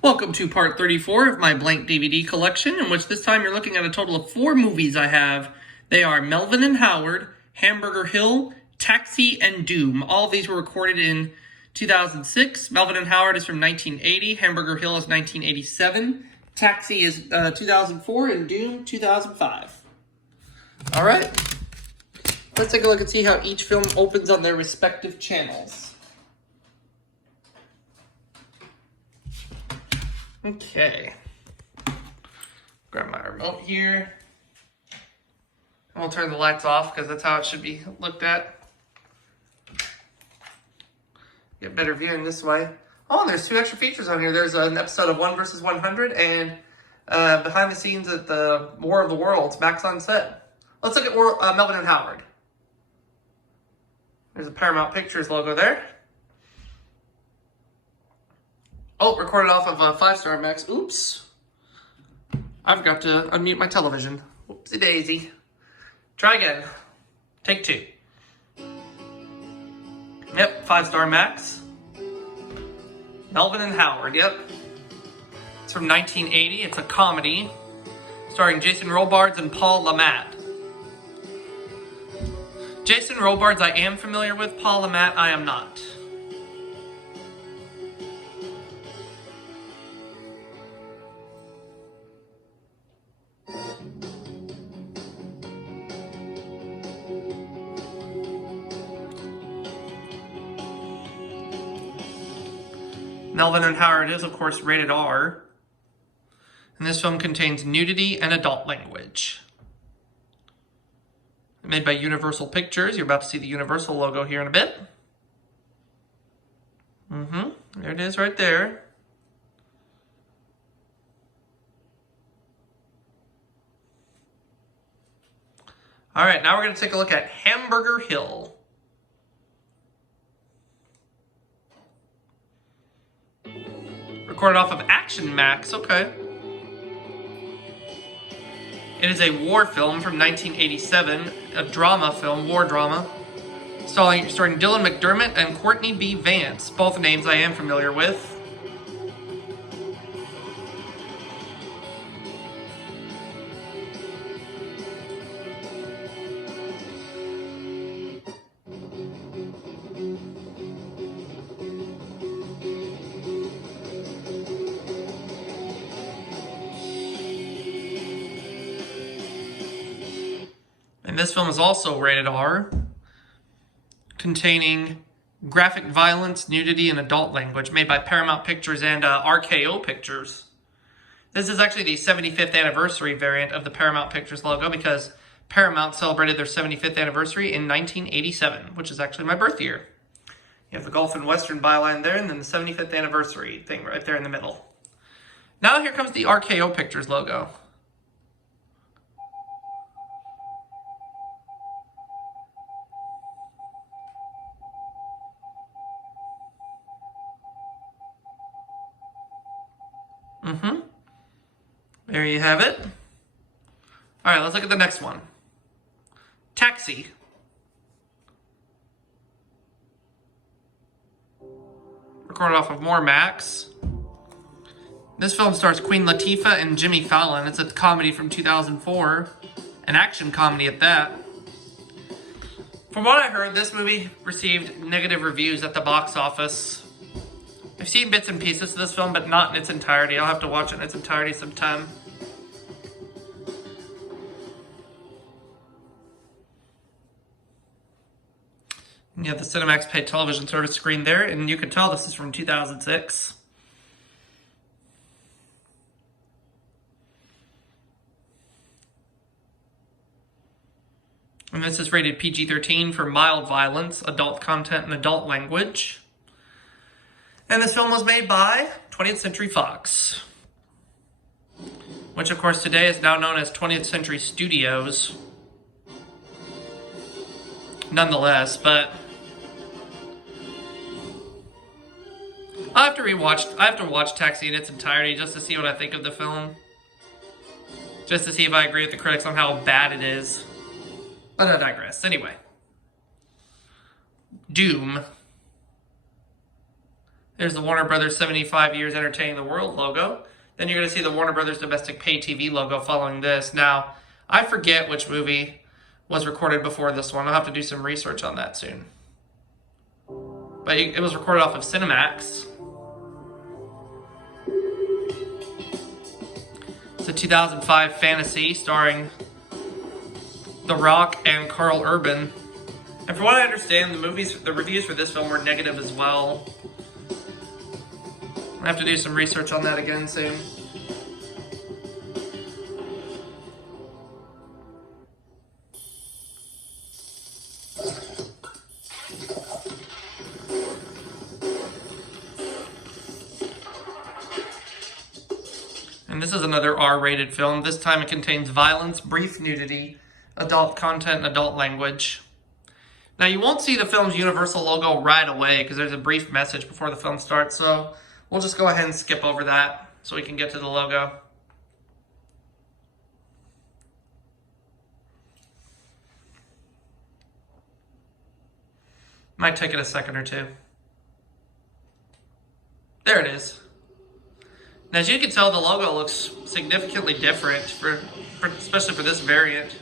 Welcome to part 34 of my blank DVD collection, in which this time you're looking at a total of 4 movies I have. They are Melvin and Howard, Hamburger Hill, Taxi, and Doom. All of these were recorded in 2006. Melvin and Howard is from 1980, Hamburger Hill is 1987, Taxi is 2004, and Doom 2005. Alright, let's take a look and see how each film opens on their respective channels. Okay, grab my remote here, and we'll turn the lights off because that's how it should be looked at. Get better viewing this way. Oh, and there's 2 extra features on here. There's an episode of 1 vs. 100 and behind the scenes at the War of the Worlds, Max on set. Let's look at Melvin and Howard. There's a Paramount Pictures logo there. Oh, recorded off of 5-Star Max. Oops. I've got to unmute my television. Whoopsie daisy. Try again. Take 2. Yep, 5-Star Max. Melvin and Howard, yep. It's from 1980. It's a comedy starring Jason Robards and Paul Le Mat. Jason Robards I am familiar with. Paul Le Mat I am not. Melvin and Howard is, of course, rated R. And this film contains nudity and adult language. Made by Universal Pictures. You're about to see the Universal logo here in a bit. There it is right there. Alright, now we're going to take a look at Hamburger Hill. Recorded off of Action Max, okay. It is a war film from 1987, a drama film, war drama, starring Dylan McDermott and Courtney B. Vance, both names I am familiar with. And this film is also rated R, containing graphic violence, nudity, and adult language, made by Paramount Pictures and RKO Pictures. This is actually the 75th anniversary variant of the Paramount Pictures logo because Paramount celebrated their 75th anniversary in 1987, which is actually my birth year. You have the Gulf and Western byline there, and then the 75th anniversary thing right there in the middle. Now here comes the RKO Pictures logo. There you have it. Alright, let's look at the next one. Taxi. Recorded off of more Max. This film stars Queen Latifah and Jimmy Fallon. It's a comedy from 2004. An action comedy at that. From what I heard, this movie received negative reviews at the box office. I've seen bits and pieces of this film, but not in its entirety. I'll have to watch it in its entirety sometime. And you have the Cinemax paid television service screen there, and you can tell this is from 2006. And this is rated PG-13 for mild violence, adult content, and adult language. And this film was made by 20th Century Fox, which of course today is now known as 20th Century Studios. Nonetheless, but I have to watch Taxi in its entirety just to see what I think of the film. Just to see if I agree with the critics on how bad it is. But I digress. Anyway. Doom. There's the Warner Brothers 75 Years Entertaining the World logo. Then you're going to see the Warner Brothers Domestic Pay TV logo following this. Now, I forget which movie was recorded before this one. I'll have to do some research on that soon. But it was recorded off of Cinemax. It's a 2005 fantasy starring The Rock and Carl Urban. And from what I understand, the reviews for this film were negative as well. I have to do some research on that again soon. And this is another R-rated film. This time it contains violence, brief nudity, adult content, and adult language. Now you won't see the film's Universal logo right away because there's a brief message before the film starts, so we'll just go ahead and skip over that so we can get to the logo. Might take it a second or two. There it is. Now, as you can tell, the logo looks significantly different, especially for this variant.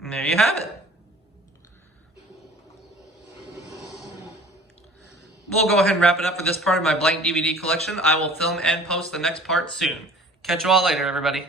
And there you have it. We'll go ahead and wrap it up for this part of my blank DVD collection. I will film and post the next part soon. Catch you all later, everybody.